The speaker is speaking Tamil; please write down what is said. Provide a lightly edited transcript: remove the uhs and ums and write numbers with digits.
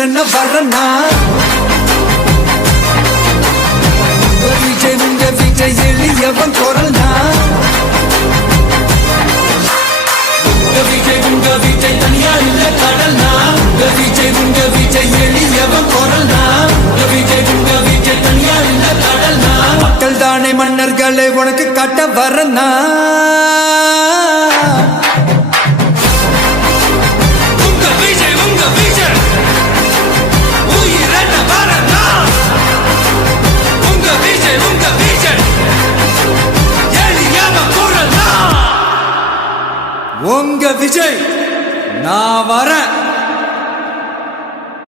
உயிரென்ன வரனா விஜய் உங்க விஜய் எளியவன் குரல்னா விஜய் உங்க விஜய் தனியா இல்ல கடல்னா விஜய் உங்க விஜய் எளியவன் குரல்னா விஜய் உங்க விஜய் தனியா இல்ல கடல்னா மக்கள் தானே மன்னர்களை உனக்கு காட்ட வரனா உங்க விஜய் நான் வரேன்.